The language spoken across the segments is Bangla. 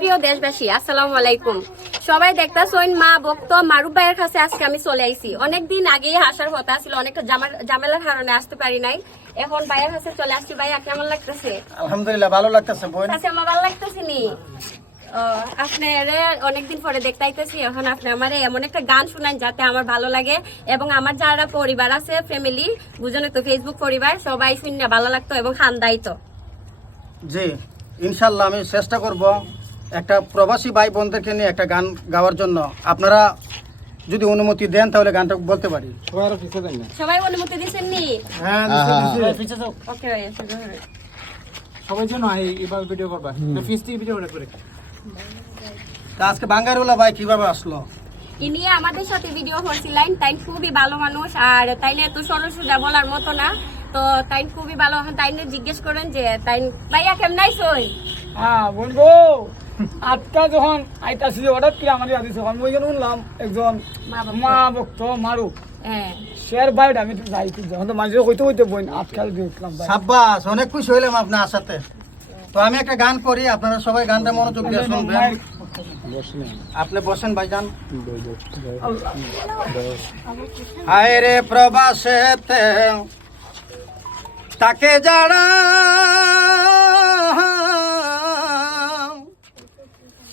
প্রিয় দেশবাসী আসসালামু আলাইকুম। সবাই দেখতাছইন মা ভক্ত মারুফ ভাইয়ের কাছে আজকে আমি চলে আইছি। অনেকদিন আগেই আসার কথা ছিল অনেক জামা- ঝামেলার কারণে আসতে পারি নাই। এখন ভাইয়ের কাছে চলে আসছি। ভাইয়া কেমন লাগতেছে? আলহামদুলিল্লাহ ভালো লাগতেছে বোন। কাছে আমার ভালো লাগতেছে নি আপনারে অনেকদিন পরে দেখতে আইতেছি এখন আপনি আমার এমন একটা গান শুনান যাতে আমার ভালো লাগে এবং আমার যারা পরিবার আছে ফ্যামিলি বুঝনে তো ফেসবুক পরিবার সবাই শুনে ভালো লাগতো এবং খান্দাই তো জি ইনশাল্লাহ আমি চেষ্টা করব। একটা প্রবাসী ভাই বোনদেরকে নিয়ে একটা গান গাওয়ার জন্য আপনারা যদি অনুমতি দেন তাহলে গানটা বলতে পারি। সবাই অনুমতি দিচ্ছেন নি। হ্যাঁ। সবাই জন্য ভিডিও করবা। ভিডিও করে তা আজকে বাঙ্গারুলা ভাই কীভাবে আসলো? ইনি আমাদের সাথে ভিডিও করছিলেন। তাই খুবই ভালো মানুষ। আর তাইলে এত সরল সোজা বলার মতো না। তো তাই খুবই ভালো। তাইনে জিজ্ঞেস করেন যে তাই ভাইয়া কেমন আইসই হ্যাঁ বলব। আজকা যখন আইতাছি হঠাৎ করে আমার আদিস আমি ওইখানে শুনলাম একজন মা ভক্ত। মা ভক্ত মারু। হ্যাঁ শেয়ার বাইট আমি তো যাইতে যখন তো মাঝে কইতে কইতে বইন আজকাল দেখলাম ভাই সাব্বাস অনেক খুশি হইলাম আপনার আসাতে তো আমি একটা গান করি আপনারা সবাই গানটা মনোযোগ দিয়ে শুনবেন। আপনি বসেন ভাইজান। হায় রে প্রবাসেতে তাকে যারা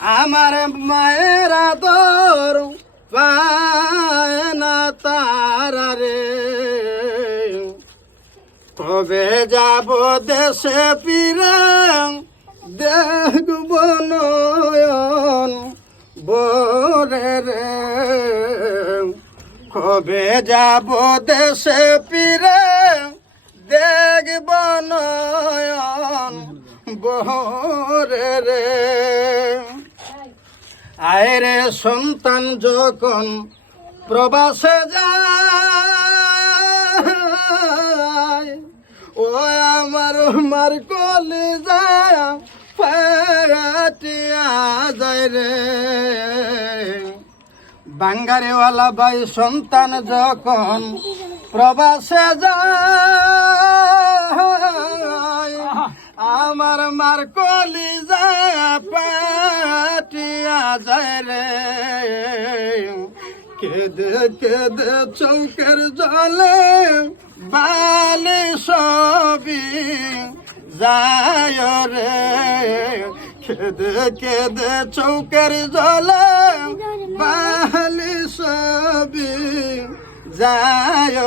আমার মায়ের আদর পায় না তারা রে। কবে যাব দেশে ফিরে? দেখব নয়ন বরে রে। কবে যাব দেশে ফিরে? দেখব নয়ন বরে রে। আয় রে সন্তান যখন প্রবাসে যায় ও আমার মার কলি যায় ফাটিয়া যায় রে। বাঙ্গারিওয়ালা ভাই সন্তান যখন প্রবাসে যায় আমার মার কলি যায় পাটিয়া যায় রে। কেদে কেদে চৌকের জলে বালি সবই যায় রে। কেদে কেদে চৌকের জলে বালি সবই যায়